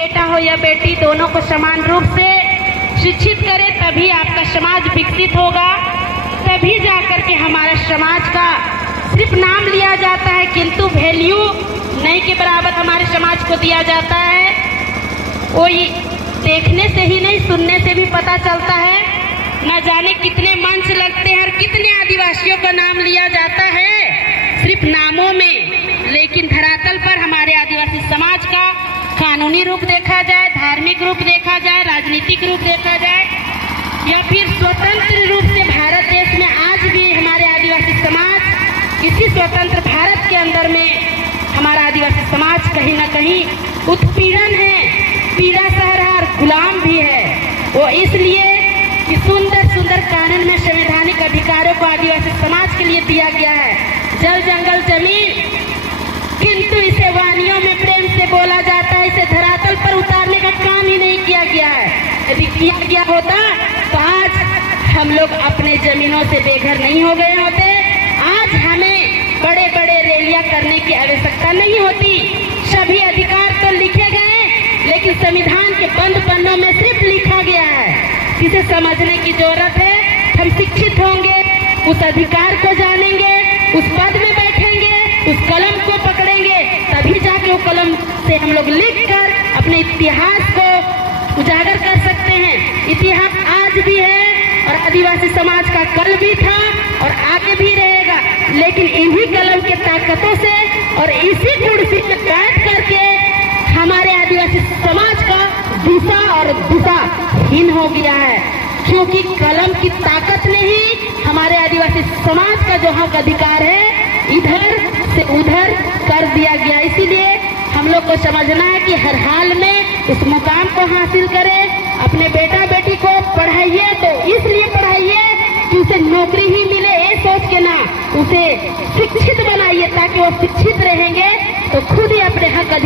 बेटा हो या बेटी, दोनों को समान रूप से शिक्षित करें, तभी आपका समाज विकसित होगा। तभी जाकर के हमारा समाज का सिर्फ नाम लिया जाता है, किंतु वैल्यू नहीं के बराबर हमारे समाज को दिया जाता है। कोई देखने से ही नहीं, सुनने से भी पता चलता है। न जाने कितने मंच लगते हैं और कितने आदिवासियों का नाम लिया जाता है सिर्फ नामों में, लेकिन धरातल पर हमारे आदिवासी समाज का कानूनी रूप देखा जाए, धार्मिक रूप देखा जाए, राजनीतिक रूप देखा जाए, या फिर स्वतंत्र रूप से भारत देश में आज भी हमारे आदिवासी समाज, इसी स्वतंत्र भारत के अंदर में हमारा आदिवासी समाज कहीं न कहीं उत्पीड़न है, पीड़ा सह रहा और गुलाम भी है। वो इसलिए कि सुंदर सुंदर कानून में संवैधानिक अधिकारों को आदिवासी समाज के लिए दिया गया है, जल जंगल जमीन, किंतु इसे वानियों में प्रेम से बोला जाता है, इसे धरातल पर उतारने का काम ही नहीं किया गया है। यदि किया गया होता तो आज हम लोग अपने जमीनों से बेघर नहीं हो गए होते, आज हमें बड़े बड़े रैलियां करने की आवश्यकता नहीं होती। सभी अधिकार तो लिखे गए, लेकिन संविधान के बंद पन्नों में सिर्फ लिखा गया है। इसे समझने की जरूरत है। हम शिक्षित होंगे, उस अधिकार को जानेंगे, उस पद में बैठेंगे, उस कलम को पकड़ेंगे, तभी जाके वो कलम से हम लोग लिखकर अपने इतिहास को उजागर कर सकते हैं। इतिहास आज भी है और आदिवासी समाज का कल भी था और आगे भी रहेगा, लेकिन इन्हीं कलम के ताकतों से और इसी कुर्सी में बैठ करके हमारे आदिवासी समाज का दिशा और दिशाहीन हो गया है, क्योंकि कलम की ताकत ने ही हमारे आदिवासी समाज का जो हक अधिकार है इधर से उधर कर दिया गया। इसीलिए हम लोग को समझना है कि हर हाल में उस मुकाम को हासिल करें। अपने बेटा बेटी को पढ़ाइए तो इसलिए पढ़ाइए कि उसे नौकरी ही मिले, ये सोच के ना, उसे शिक्षित बनाइए ताकि वो शिक्षित